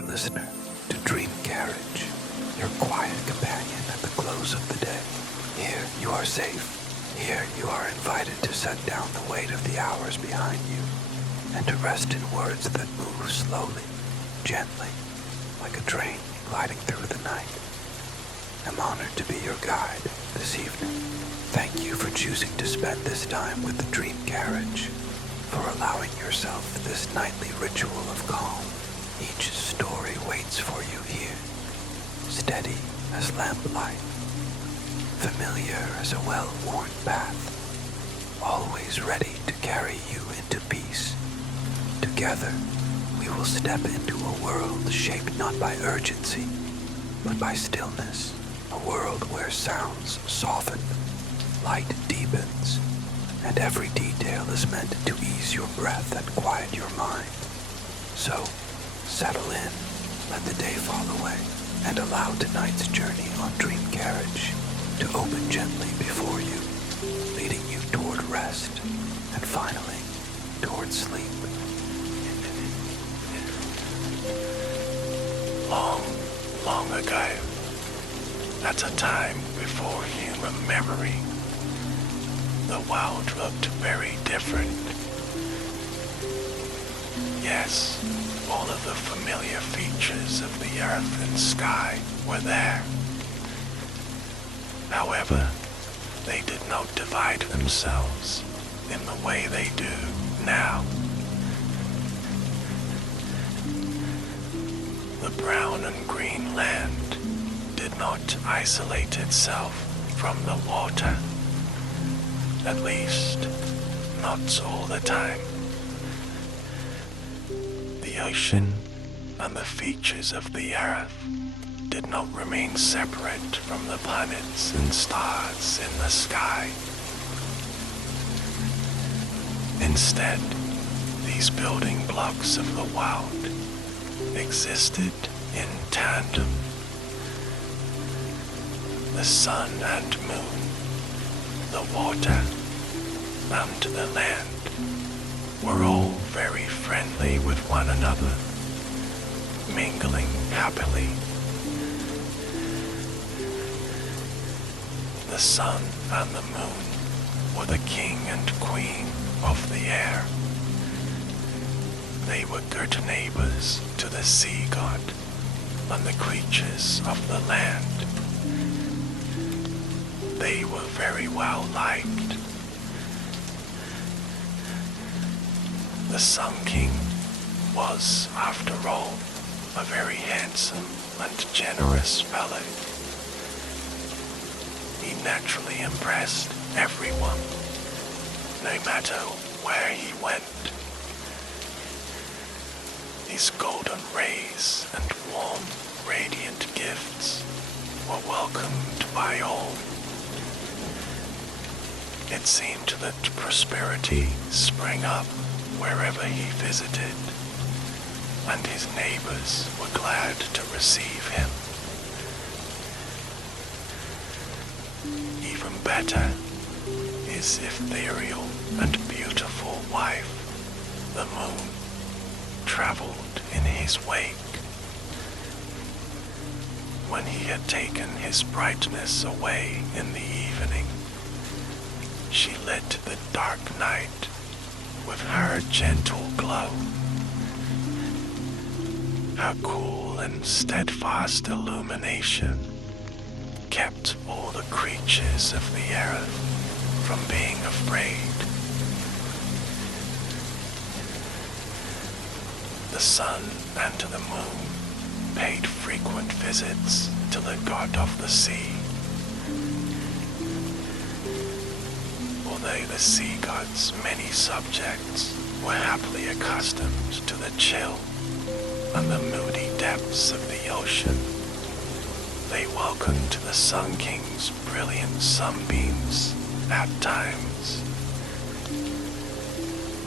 dear listener, to Dream Carriage, your quiet companion at the close of the day. Here you are safe. Here you are invited to set down the weight of the hours behind you and to rest in words that move slowly, gently, like a train gliding through the night. I'm honored to be your guide this evening. Thank you for choosing to spend this time with the Dream Carriage, for allowing yourself this nightly ritual of calm. Each story waits for you here, steady as lamplight, familiar as a well-worn path, always ready to carry you into peace. Together, we will step into a world shaped not by urgency, but by stillness, a world where sounds soften, light deepens, and every detail is meant to ease your breath and quiet your mind. So, settle in, let the day fall away, and allow tonight's journey on Dream Carriage to open gently before you, leading you toward rest, and finally, toward sleep. Long, long ago, at a time before human memory, the world looked very different. Yes, all of the familiar features of the earth and sky were there. However, they did not divide themselves in the way they do now. The brown and green land did not isolate itself from the water, at least not all the time. The ocean and the features of the earth did not remain separate from the planets and stars in the sky. Instead, these building blocks of the world existed in tandem. The sun and moon, the water, and the land were all very friendly with one another, mingling happily. The sun and the moon were the king and queen of the air. They were good neighbors to the sea god and the creatures of the land. They were very well liked. The Sun King was, after all, a very handsome and generous fellow. He naturally impressed everyone, no matter where he went. His golden rays and warm, radiant gifts were welcomed by all. It seemed that prosperity sprang up wherever he visited, and his neighbors were glad to receive him. Even better, his ethereal and beautiful wife, the moon, traveled in his wake. When he had taken his brightness away in the evening, she lit the dark night with her gentle glow. Her cool and steadfast illumination kept all the creatures of the earth from being afraid. The sun and the moon paid frequent visits to the god of the sea. Although the sea god's many subjects were happily accustomed to the chill and the moody depths of the ocean, they welcomed the Sun King's brilliant sunbeams at times.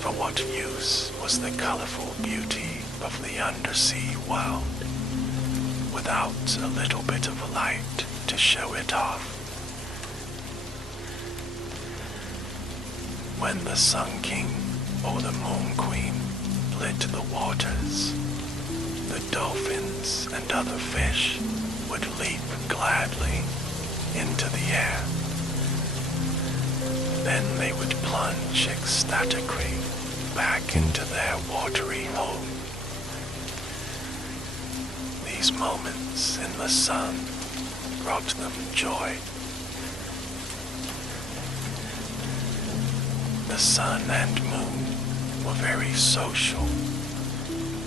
For what use was the colorful beauty of the undersea world without a little bit of light to show it off? When the Sun King or the Moon Queen lit the waters, the dolphins and other fish would leap gladly into the air. Then they would plunge ecstatically back into their watery home. These moments in the sun brought them joy. The sun and moon were very social,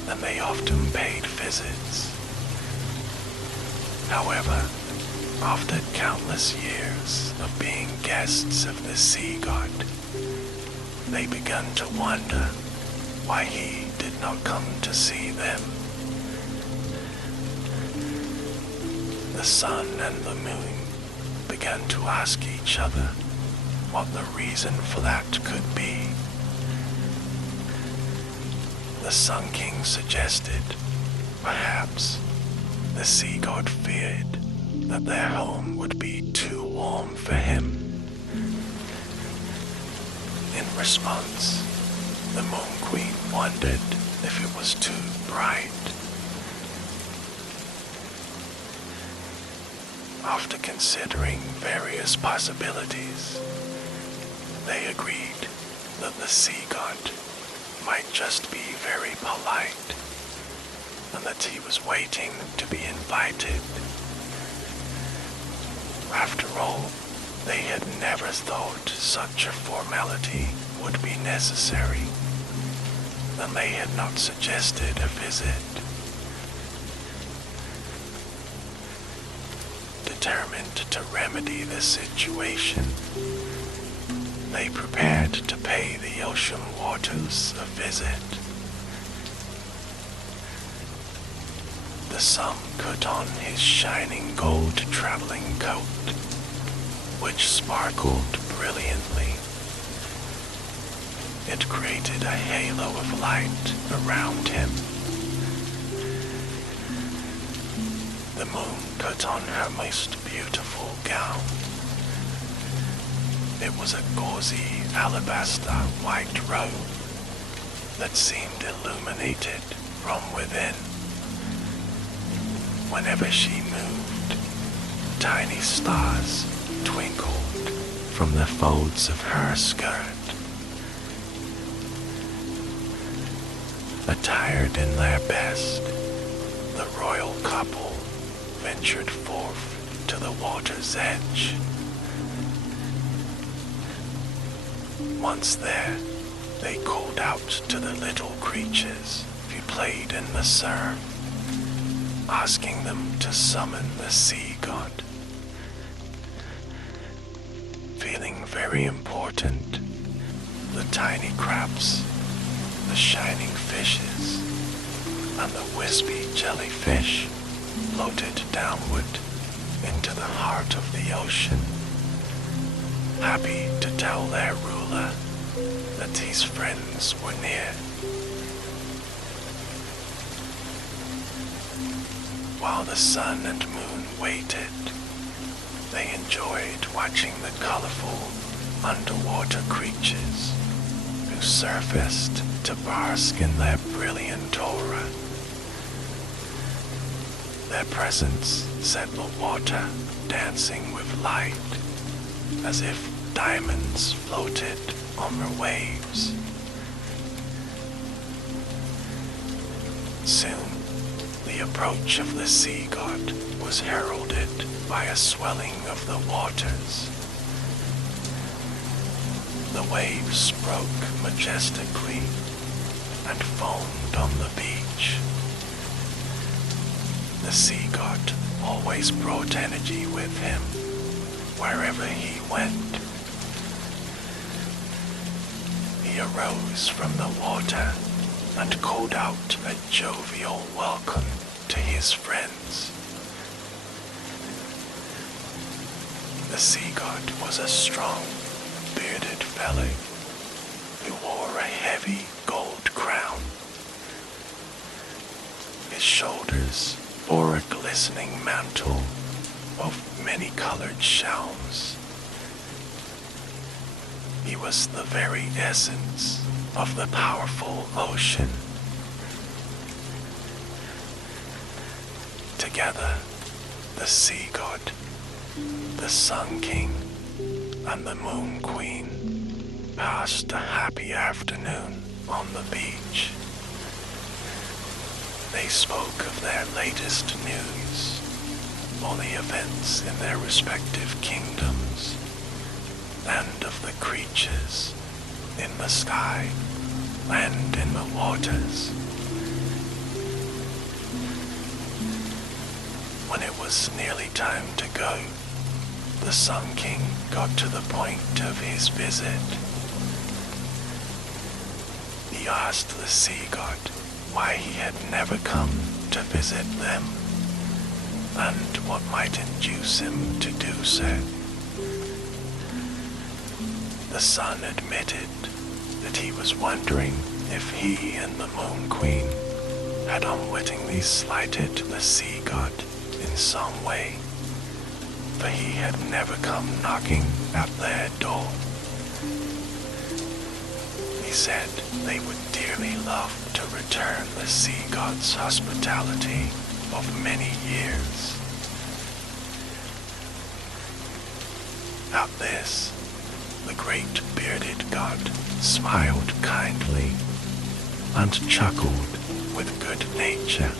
and they often paid visits. However, after countless years of being guests of the sea god, they began to wonder why he did not come to see them. The sun and the moon began to ask each other what the reason for that could be. The Sun King suggested perhaps the sea god feared that their home would be too warm for him. In response, the Moon Queen wondered if it was too bright. After considering various possibilities, they agreed that the sea god might just be very polite and that he was waiting to be invited. After all, they had never thought such a formality would be necessary, and they had not suggested a visit. Determined to remedy the situation, they prepared to pay the ocean waters a visit. The sun put on his shining gold traveling coat, which sparkled brilliantly. It created a halo of light around him. The moon put on her most beautiful gown. It was a gauzy alabaster white robe that seemed illuminated from within. Whenever she moved, tiny stars twinkled from the folds of her skirt. Attired in their best, the royal couple ventured forth to the water's edge. Once there, they called out to the little creatures who played in the surf, asking them to summon the sea god. Feeling very important, the tiny crabs, the shining fishes, and the wispy jellyfish floated downward into the heart of the ocean, happy to tell their ruler that his friends were near. While the sun and moon waited, they enjoyed watching the colorful underwater creatures who surfaced to bask in their brilliant aura. Their presence set the water dancing with light, as if diamonds floated on the waves. Soon, the approach of the sea god was heralded by a swelling of the waters. The waves broke majestically and foamed on the beach. The sea god always brought energy with him wherever he went. He arose from the water and called out a jovial welcome to his friends. The sea god was a strong, bearded fellow who wore a heavy gold crown. His shoulders bore a glistening mantle of many-colored shells. He was the very essence of the powerful ocean. Together, the sea god, the sun king, and the moon queen passed a happy afternoon on the beach. They spoke of their latest news, or the events in their respective kingdoms, and of the creatures in the sky and in the waters. When it was nearly time to go, the Sun King got to the point of his visit. He asked the sea god why he had never come to visit them, and what might induce him to do so. The sun admitted that he was wondering if he and the Moon Queen had unwittingly slighted the sea god in some way, for he had never come knocking at their door. He said they would dearly love to return the sea god's hospitality of many years. At this, the great bearded god smiled kindly and chuckled with good nature.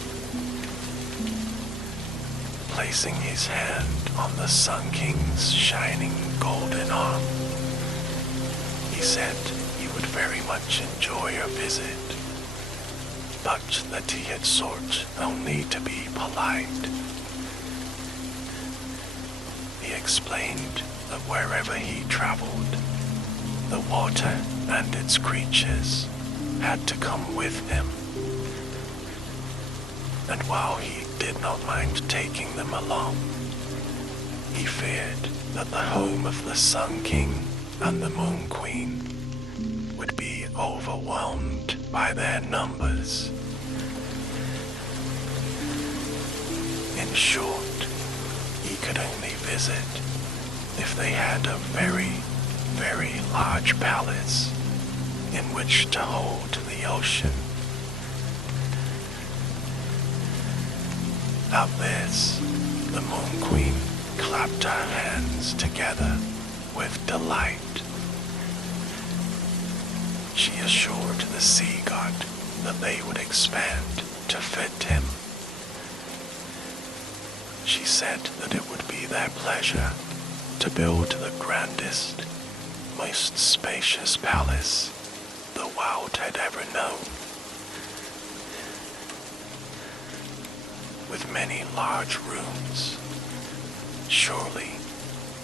Placing his hand on the Sun King's shining golden arm, he said he would very much enjoy a visit, but that he had sought only to be polite. He explained that wherever he traveled, the water and its creatures had to come with him. And while he did not mind taking them along, he feared that the home of the Sun King and the Moon Queen would be overwhelmed by their numbers. In short, he could only visit if they had a very, very large palace in which to hold the ocean. At this, the Moon Queen clapped her hands together with delight. She assured the sea god that they would expand to fit him. She said that it would be their pleasure to build the grandest, most spacious palace the world had ever known, with many large rooms. Surely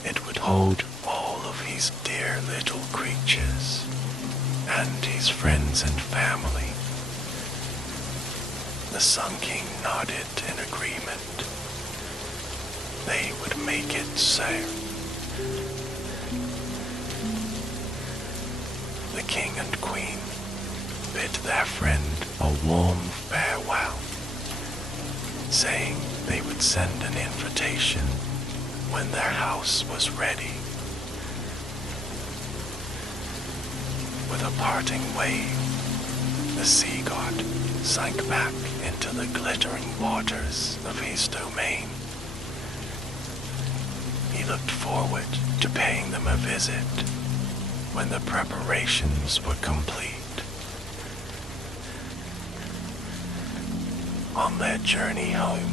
it would hold all of his dear little creatures and his friends and family. The Sun King nodded in agreement. They would make it so. The King and Queen bid their friend a warm farewell, saying they would send an invitation when their house was ready. With a parting wave, the sea god sank back into the glittering waters of his domain. He looked forward to paying them a visit when the preparations were complete. On their journey home,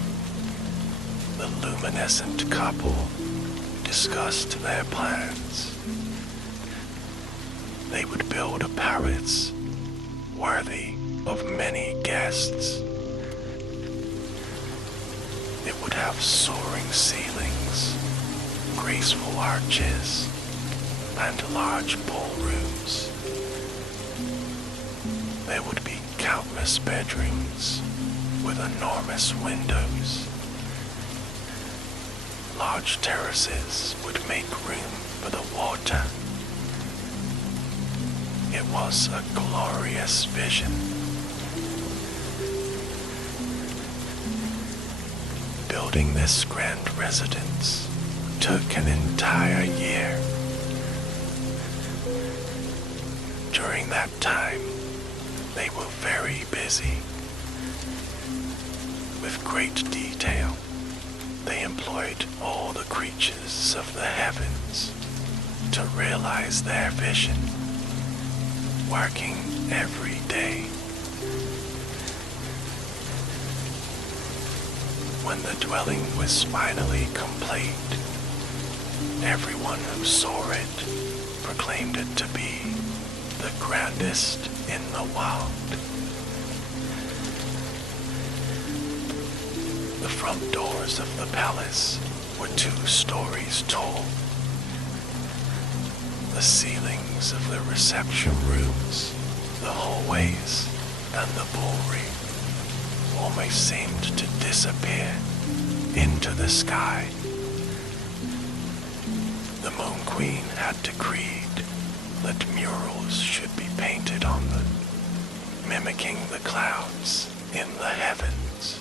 the luminescent couple discussed their plans. They would build a palace worthy of many guests. It would have soaring ceilings, graceful arches, and large ballrooms. There would be countless bedrooms with enormous windows. Large terraces would make room for the water. It was a glorious vision. Building this grand residence took an entire year. During that time, they were very busy. with great detail. They employed all the creatures of the heavens to realize their vision, working every day. When the dwelling was finally complete, everyone who saw it proclaimed it to be the grandest in the world. The front doors of the palace were 2 stories tall. The ceilings of the reception rooms, the hallways, and the ballroom almost seemed to disappear into the sky. The Moon Queen had decreed that murals should be painted on them, mimicking the clouds in the heavens.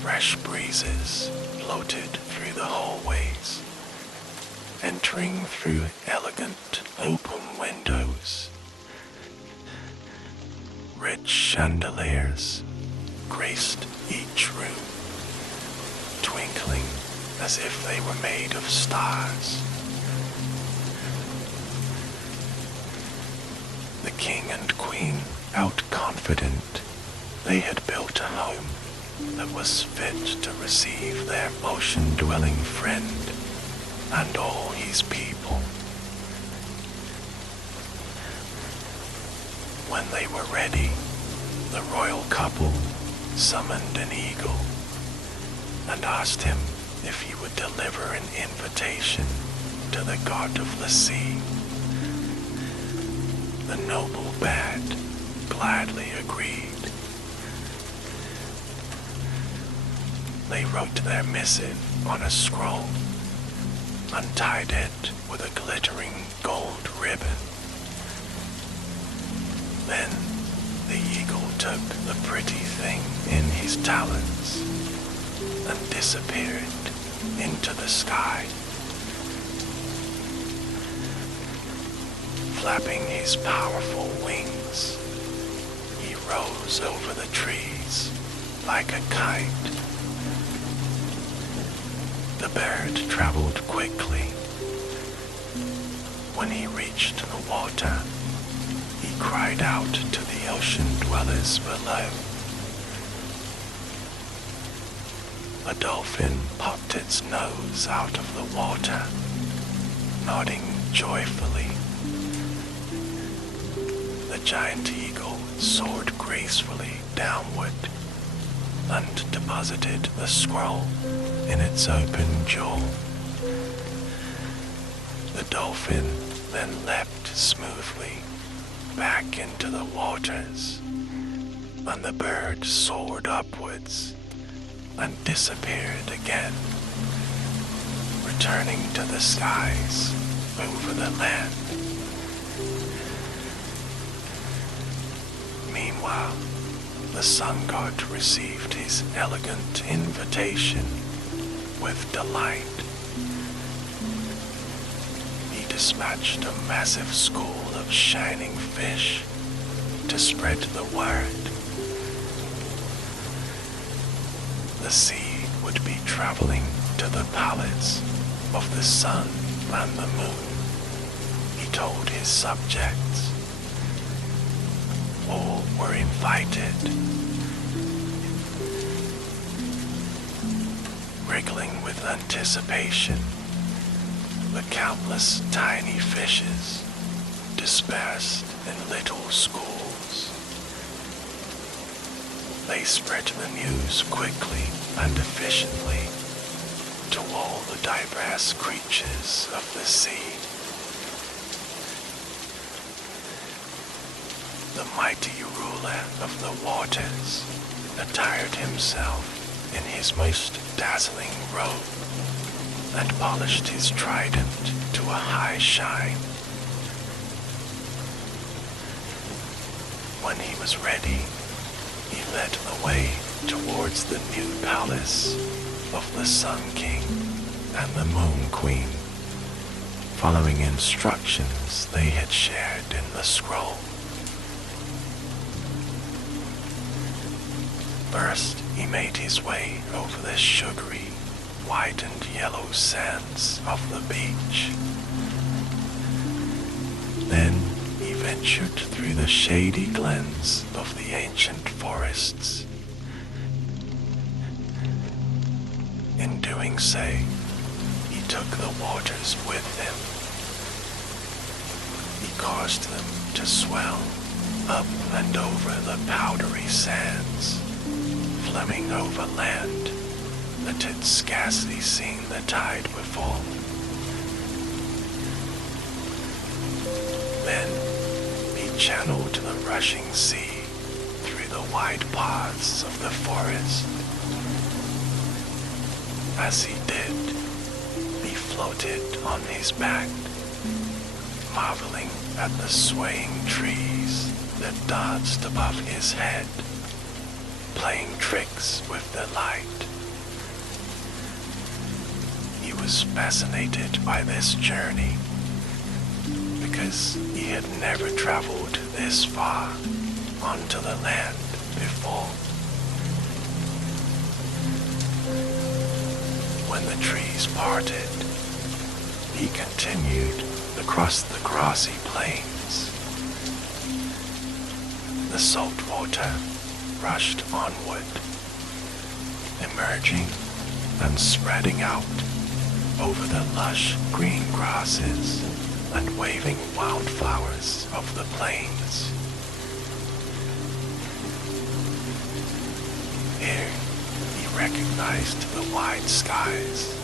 Fresh breezes floated through the hallways, entering through elegant open windows. Rich chandeliers graced each room, twinkling as if they were made of stars. The king and queen felt confident they had built a home that was fit to receive their ocean-dwelling friend and all his people. When they were ready, the royal couple summoned an eagle and asked him if he would deliver an invitation to the god of the sea. The noble bat gladly agreed. They wrote their missive on a scroll, untied it with a glittering gold ribbon. Then the eagle took the pretty thing in his talons and disappeared into the sky. Flapping his powerful wings, he rose over the trees like a kite. The bird traveled quickly. When he reached the water, he cried out to the ocean dwellers below. A dolphin popped its nose out of the water, nodding joyfully. The giant eagle soared gracefully downward and deposited the scroll in its open jaw. The dolphin then leapt smoothly back into the waters, and the bird soared upwards and disappeared again, returning to the skies over the land. Meanwhile, the sun god received his elegant invitation with delight. He dispatched a massive school of shining fish to spread the word. The sea would be traveling to the palace of the sun and the moon, he told his subjects. All were invited. Wriggling with anticipation, the countless tiny fishes dispersed in little schools. They spread the news quickly and efficiently to all the diverse creatures of the sea. The mighty ruler of the waters attired himself in his most dazzling robe and polished his trident to a high shine. When he was ready, he led the way towards the new palace of the Sun King and the Moon Queen, following instructions they had shared in the scroll. First, he made his way over the sugary, white and yellow sands of the beach. Then he ventured through the shady glens of the ancient forests. In doing so, he took the waters with him. He caused them to swell up and over the powdery sands, flowing over land that had scarcely seen the tide before. Then he channeled the rushing sea through the wide paths of the forest. As he did, he floated on his back, marveling at the swaying trees that danced above his head, playing tricks with the light. He was fascinated by this journey because he had never traveled this far onto the land before. When the trees parted, he continued across the grassy plains. The salt water rushed onward, emerging and spreading out over the lush green grasses and waving wildflowers of the plains. Here he recognized the wide skies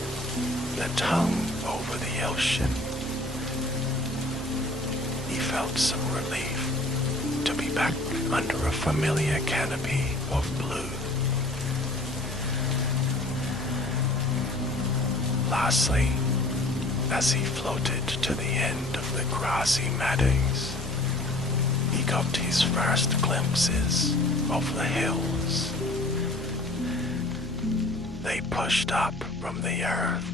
that hung over the ocean. He felt some relief to be back under a familiar canopy of blue. Lastly, as he floated to the end of the grassy meadows, he got his first glimpses of the hills. They pushed up from the earth,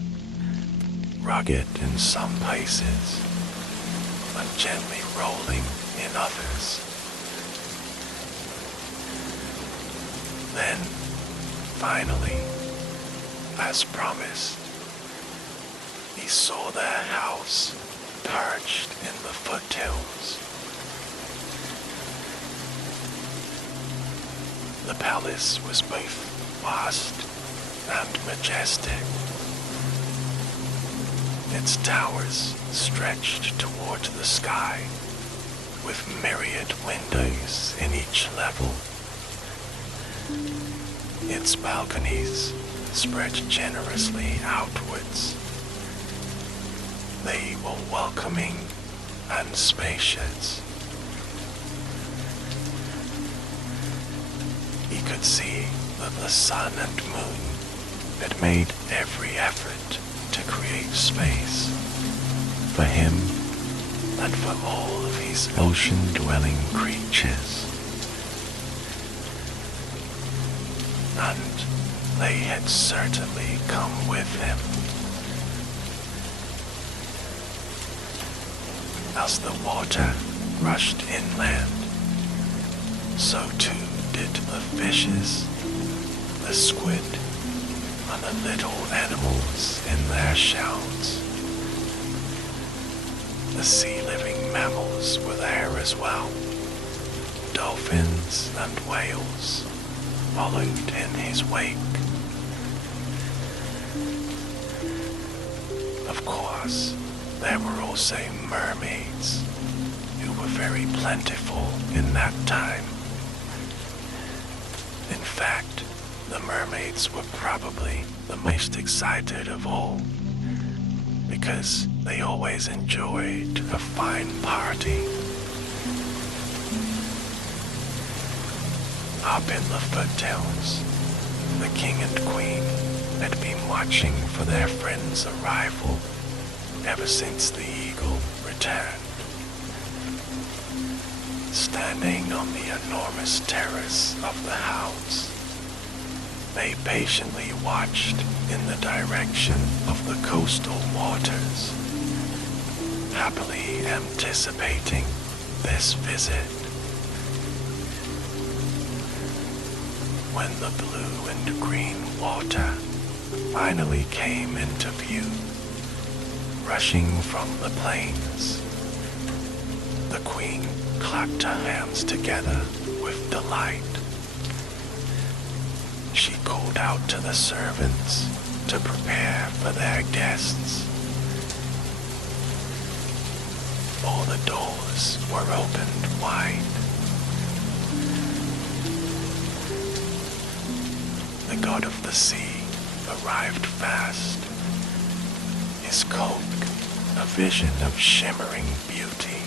rugged in some places, and gently rolling in others. Then, finally, as promised, he saw their house perched in the foothills. The palace was both vast and majestic. Its towers stretched toward the sky, with myriad windows in each level. Its balconies spread generously outwards. They were welcoming and spacious. He could see that the sun and moon had made every effort to create space for him and for all of his ocean-dwelling creatures. And they had certainly come with him. As the water rushed inland, so too did the fishes, the squid, and the little animals in their shells. The sea-living mammals were there as well. Dolphins and whales followed in his wake. Of course, there were also mermaids, who were very plentiful in that time. In fact, the mermaids were probably the most excited of all, because they always enjoyed a fine party. Up in the foothills, the king and queen had been watching for their friend's arrival ever since the eagle returned. Standing on the enormous terrace of the house, they patiently watched in the direction of the coastal waters, happily anticipating this visit. when the blue and green water finally came into view, rushing from the plains, the queen clapped her hands together with delight. She called out to the servants to prepare for their guests. All the doors were opened wide. The god of the sea arrived fast, his coat a vision of shimmering beauty,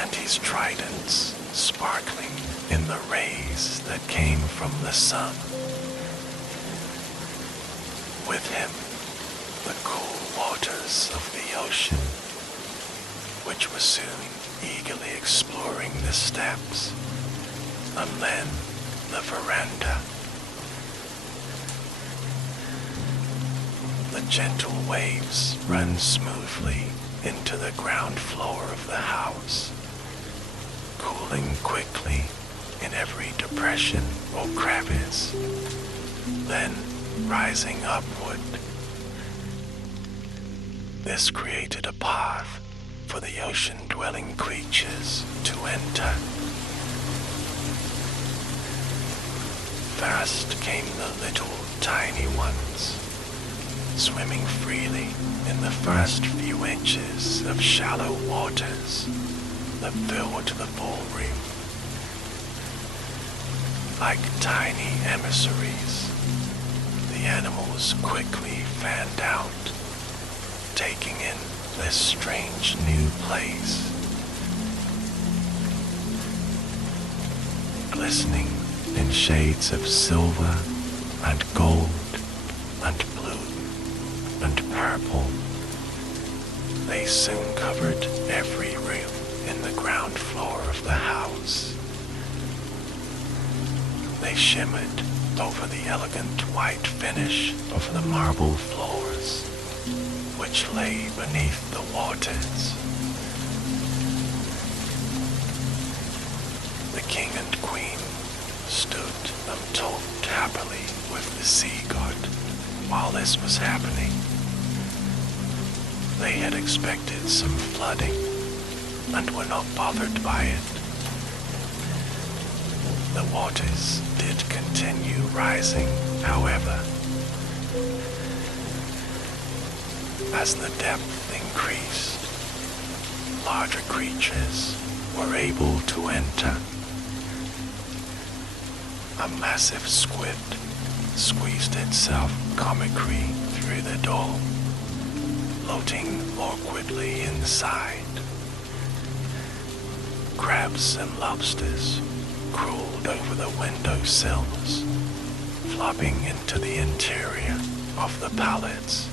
and his tridents sparkling in the rays that came from the sun. With him, the cool waters of the ocean, which was soon eagerly exploring the steps, and then the veranda. The gentle waves ran smoothly into the ground floor of the house, cooling quickly in every depression or crevice, then rising upward. This created a path for the ocean-dwelling creatures to enter. First came the little tiny ones, swimming freely in the first few inches of shallow waters that filled the ballroom. Like tiny emissaries, the animals quickly fanned out, taking in this strange new place. Glistening in shades of silver and gold and blue and purple, they soon covered every room in the ground floor of the house. They shimmered over the elegant white finish of the marble floors, which lay beneath the waters. The king and queen stood and talked happily with the sea god while this was happening. They had expected some flooding and were not bothered by it. The waters did continue rising, however. As the depth increased, larger creatures were able to enter. A massive squid squeezed itself comically through the door, floating awkwardly inside. Crabs and lobsters crawled over the window sills, flopping into the interior of the pallets.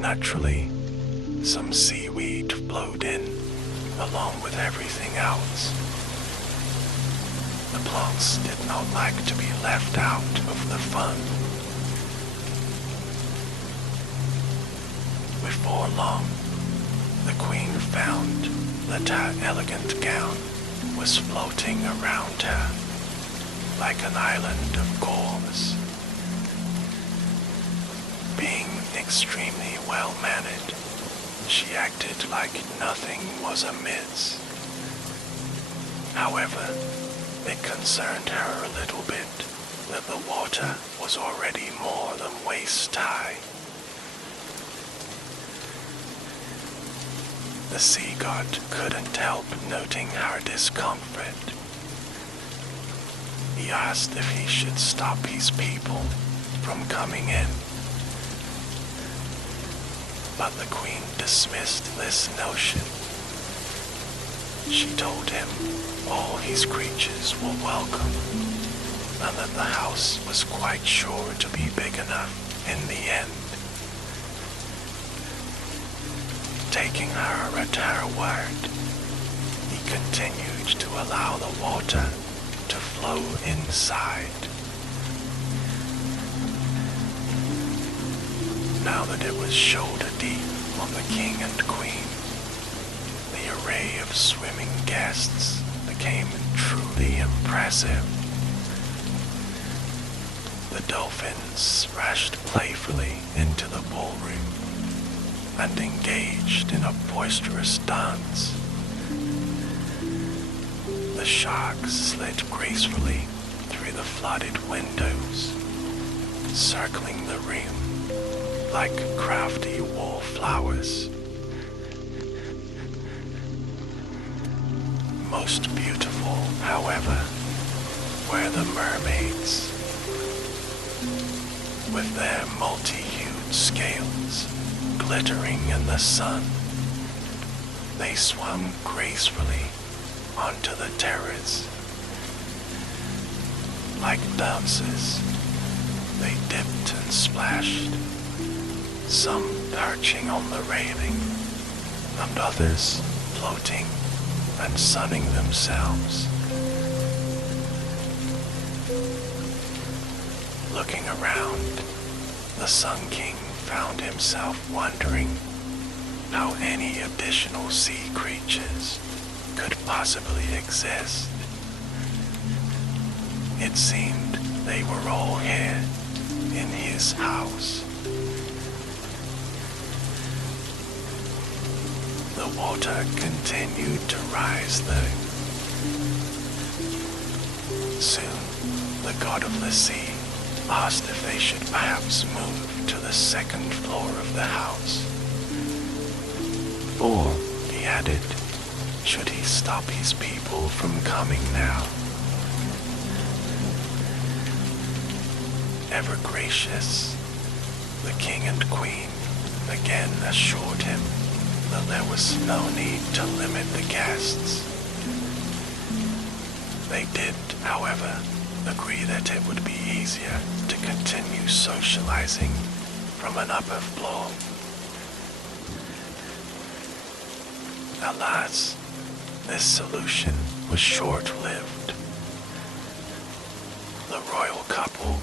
Naturally, some seaweed flowed in along with everything else. The plants did not like to be left out of the fun. Before long, the queen found that her elegant gown was floating around her like an island of gauze. Being extremely well-mannered, she acted like nothing was amiss. However, it concerned her a little bit that the water was already more than waist-high. The sea god couldn't help noting her discomfort. He asked if he should stop his people from coming in. But the queen dismissed this notion. She told him all his creatures were welcome, and that the house was quite sure to be big enough in the end. Taking her at her word, he continued to allow the water to flow inside. Now that it was shoulder deep on the king and queen, the array of swimming guests became impressive. The dolphins splashed playfully into the ballroom and engaged in a boisterous dance. The sharks slid gracefully through the flooded windows, circling the room like crafty wallflowers. Most beautiful, however, were the mermaids. With their multi-hued scales glittering in the sun, they swam gracefully onto the terrace. Like dancers, they dipped and splashed, some perching on the railing, and others floating and sunning themselves. Looking around, the Sun King found himself wondering how any additional sea creatures could possibly exist. It seemed they were all here in his house. The water continued to rise though. Soon, the god of the sea asked if they should perhaps move to the second floor of the house. Or, he added, should he stop his people from coming now? Ever gracious, the king and queen again assured him that there was no need to limit the guests. They did, however, agree that it would be easier to continue socializing from an upper floor. Alas, this solution was short-lived. The royal couple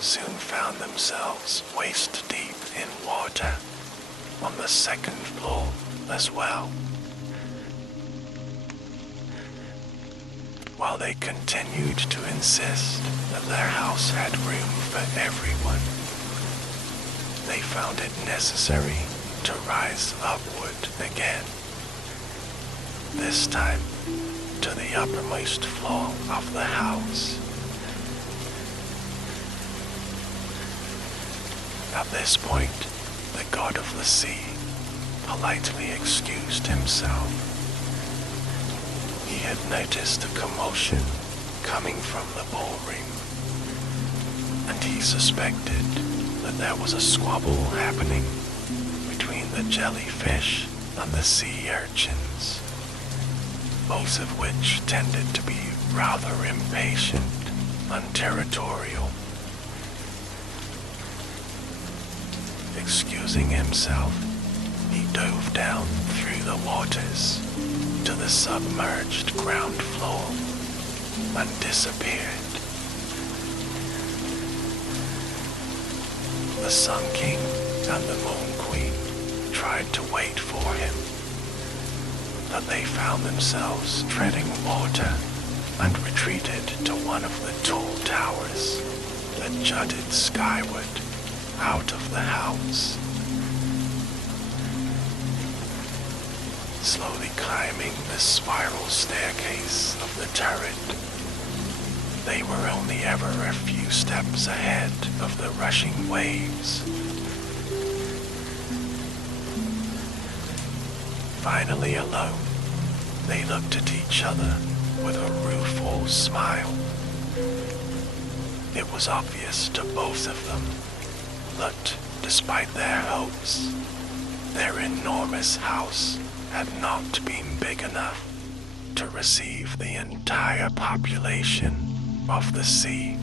soon found themselves waist-deep in water on the second floor as well. While they continued to insist that their house had room for everyone, they found it necessary to rise upward again, this time to the uppermost floor of the house. At this point, the god of the sea politely excused himself. He had noticed a commotion coming from the ballroom, and he suspected that there was a squabble happening between the jellyfish and the sea urchins, both of which tended to be rather impatient and territorial. Excusing himself, he dove down through the waters to the submerged ground floor and disappeared. The Sun King and the Moon Queen tried to wait for him, but they found themselves treading water and retreated to one of the tall towers that jutted skyward out of the house. Slowly climbing the spiral staircase of the turret, they were only ever a few steps ahead of the rushing waves. Finally alone, they looked at each other with a rueful smile. It was obvious to both of them that, despite their hopes, their enormous house had not been big enough to receive the entire population of the sea.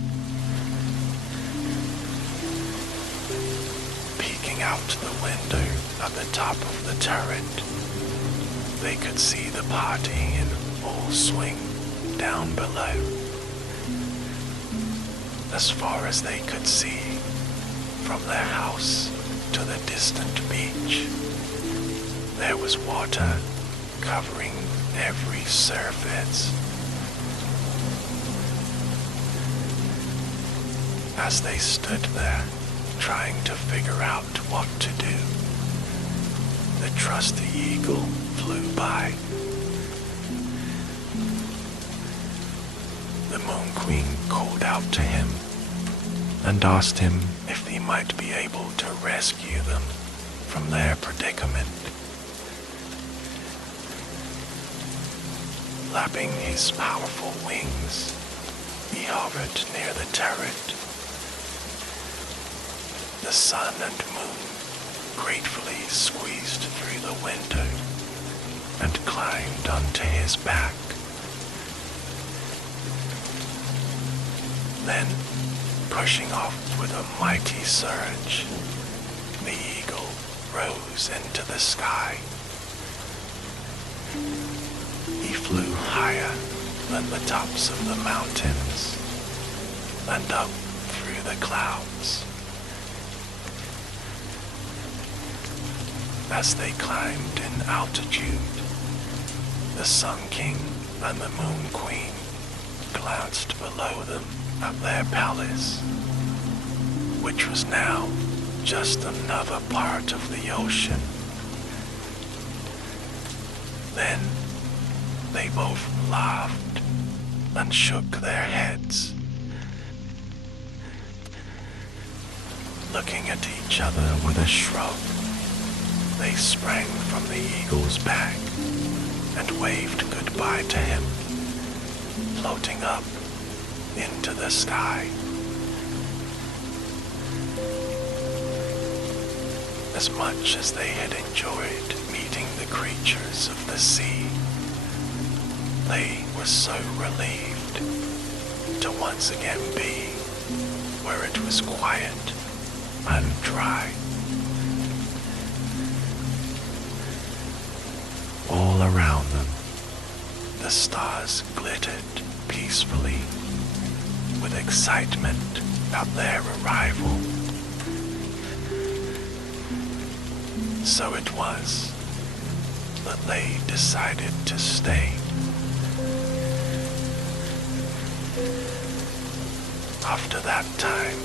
Peeking out the window at the top of the turret, they could see the party in full swing down below. As far as they could see, from their house to the distant beach, there was water covering every surface. As they stood there, trying to figure out what to do, the trusty eagle flew by. The Moon Queen called out to him and asked him if he might be able to rescue them from their predicament. Flapping his powerful wings, he hovered near the turret. The sun and moon gratefully squeezed through the window and climbed onto his back. Then, pushing off with a mighty surge, the eagle rose into the sky. He flew higher than the tops of the mountains and up through the clouds. As they climbed in altitude, the Sun King and the Moon Queen glanced below them at their palace, which was now just another part of the ocean. Then they both laughed and shook their heads, looking at each other with a shrug. They sprang from the eagle's back and waved goodbye to him, floating up into the sky. As much as they had enjoyed meeting the creatures of the sea, they were so relieved to once again be where it was quiet and dry. All around them, the stars glittered peacefully with excitement at their arrival. So it was that they decided to stay. After that time,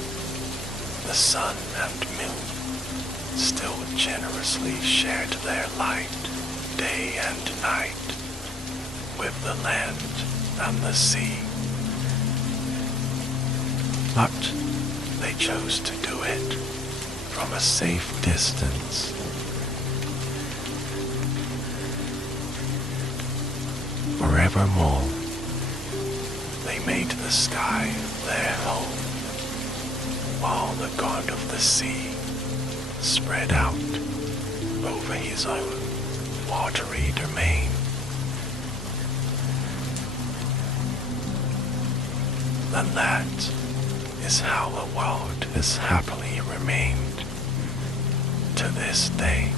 the sun and moon still generously shared their light day and night with the land and the sea. But they chose to do it from a safe distance. Forevermore, they made the sky their home, while the god of the sea spread out over his own watery domain. And that is how the world has happily remained to this day.